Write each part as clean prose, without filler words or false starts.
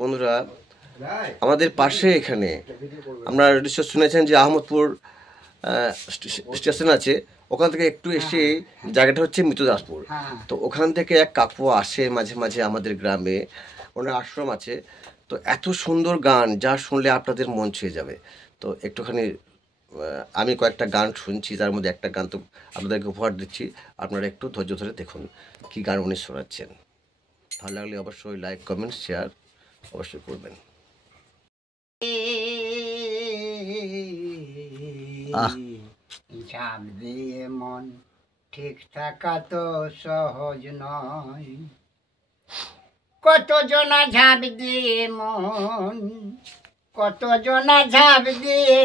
বন্ধুরা আমাদের পাশে এখানে আপনারা নিশ্চয় শুনেছেন যে আহমদপুর স্টেশন আছে, ওখান থেকে একটু এসে জায়গাটা হচ্ছে মৃতদাসপুর। তো ওখান থেকে এক কাকু আসে মাঝে মাঝে আমাদের গ্রামে, ওনার আশ্রম আছে। তো এত সুন্দর গান যা শুনলে আপনাদের মন ছুঁয়ে যাবে। তো একটুখানি আমি কয়েকটা গান শুনছি, তার মধ্যে একটা গান তো আপনাদেরকে উপহার দিচ্ছি। আপনারা একটু ধৈর্য ধরে দেখুন কী গান উনি শোনাচ্ছেন। ভালো লাগলে অবশ্যই লাইক কমেন্ট শেয়ার অবশ্যই করবেন। ঝাঁপ দিয়ে মন ঠিক থাকা তো সহজ নয়, কত জনা ঝাঁপ দিয়ে মন, কত জনা ঝাঁপ দিয়ে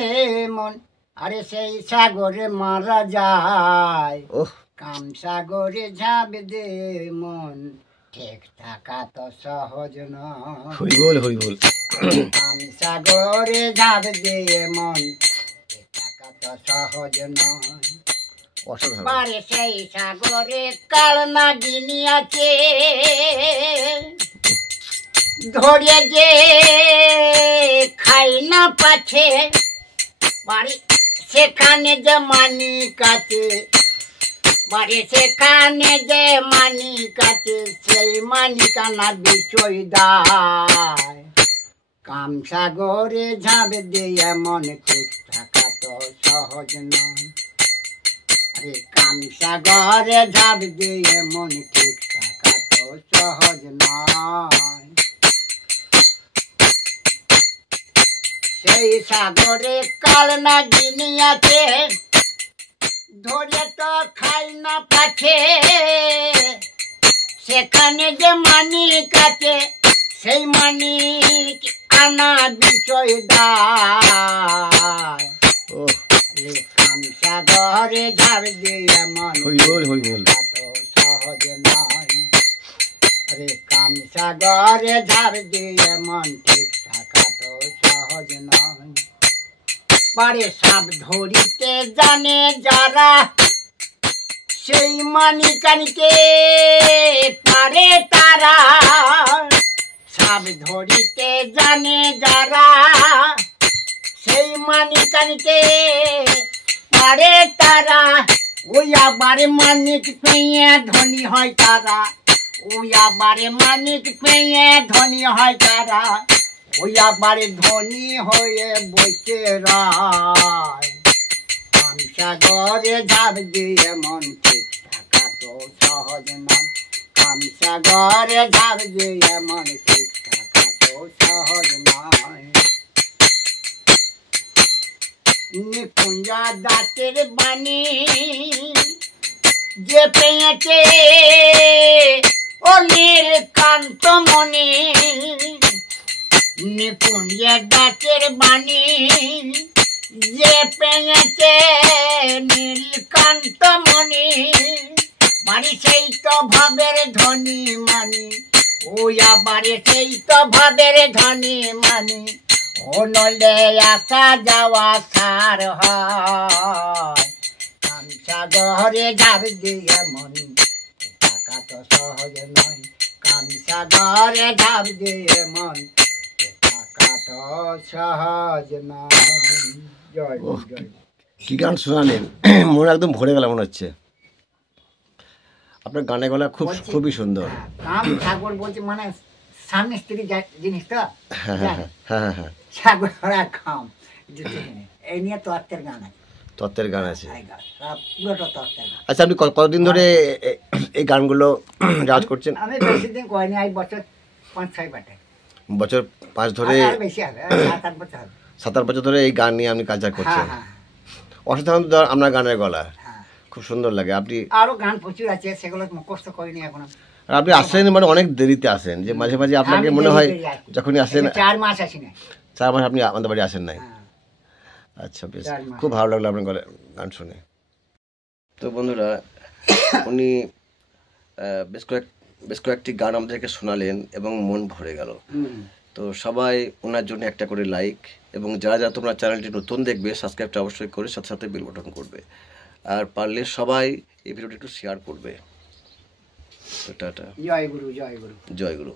মন, আরে সেই সাগরে মারা যায়। কাম সাগরে ঝাঁপ দিয়ে মন ঠিক থাকা তো সহজ নয়। কাম সাগরে ঝাঁপ দিয়ে মন ঠিক থাকা তো সহজ নয়। বারে সেই সাগরে কাল নাগিনী আছে, ধরে যে খাই না পাছে, বাড়ি সেখানে যে মানিক আছে, বাড়ি সেখানে যে মানিক আছে, সেই মানিকানা বিষয় দায়। কাম সাগরে ঝাঁপ দিয়ে মন ঠিক থাকা তো সহজ নয়। আরে কাম সাগরে ঝাঁপ দিয়ে মন ঠিক থাকা তো সহজ নয়। সেই সাগরে কাল নাগিনী আছে, ধরে তো খাই না পাছে, সেখানে যে মানিক আছে, সেই মানিক আনা বিষয় দায়। কাম সাগরে ঝাঁপ দিয়ে মন তো সহজ নয়। আরে কাম সাগরে ঝাঁপ দিয়ে মন ঠিক থাকা তো সহজ নয়। বারে সাপ ধরিতে জানে যারা, সেই মানিকানিকে পারে তারা। সাপ ধরিতে জানে যারা, সেই মানিকানিকে পারে তারা। ওই আবারে মানিক পেয়ে ধনী হয় তারা, ওই আবারে মানিক পেয়ে ধনী হয় তারা। ওই আবারে ধনী হয়ে বসে রায়। কাম সাগরে ঝাঁপ দিয়ে মন ঠিক থাকা তো সহজ নয়। কাম সাগরে ঝাঁপ দিয়ে মন ঠিক থাকা তো সহজ নয়। নিকুঞ্জা দাঁতের বাণী যে পেয়েছে ও নীলকান্ত মণি, নিকুঞ্জের দাঁতের বাণী যে পেয়েছে নীলকান্ত মণি, বাড়ি সেই তো ভাবের ধনী মানি। ওই আবারে সেই তো ভাবের ধনী মানি। ও নলে আসা যাওয়া সার হয়। কাম সাগরে ঝাঁপ দিয়ে মন থাকা তো সহজ নয়। কাম সাগরে ঝাঁপ দিয়ে মন থাকা তো সহজ নয়। জয় জয়। কি গান শোনালেন, মন একদম ভরে গেল মনে হচ্ছে। আপনার গানের গলা খুবই সুন্দর। কাম সাগর বলছে মানে স্বামী স্ত্রী জিনিসটা। হ্যাঁ হ্যাঁ হ্যাঁ হ্যাঁ। সাগর আর খাম এই নিয়ে তত্ত্বের গান আছে। তত্ত্বের গান আছে। পুরোটা তত্ত্বের গান। আচ্ছা, আপনি কতদিন ধরে এই গানগুলো রেওয়াজ করছেন? আমি বেশি দিন করিনি, এই বছর 5-6 বাটে। বছর 5 ধরে? বেশি হবে, 7-8 বছর হবে। 7-8 বছর ধরে এই গান নিয়ে আপনি কাজ করছেন। অসাধারণ আপনার গানের গলা, খুব সুন্দর লাগে। আপনি আরো গান প্রচুর আছে, সেগুলো মুখস্থ করিনি এখনো। আপনি আসেন মানে অনেক দেরিতে আসেন, যে মাঝে মাঝে আপনাকে মনে হয় যখনই আসেন। 4 মাস আসি না। 4 মাস আপনি আমাদের বাড়ি আসেন নাই? আচ্ছা, বেশ, খুব ভালো লাগলো আপনার গান শুনে। তো বন্ধুরা, উনি বেশ কয়েকটি গান আমাদেরকে শোনালেন এবং মন ভরে গেল। তো সবাই ওনার জন্য একটা করে লাইক, এবং যারা যারা তোমরা চ্যানেলটি নতুন দেখবে সাবস্ক্রাইবটা অবশ্যই করে সাথে সাথে বেল বাটন করবে, আর পারলে সবাই এই ভিডিওটি একটু শেয়ার করবে। টাটা। জয় গুরু, জয় গুরু, জয় গুরু।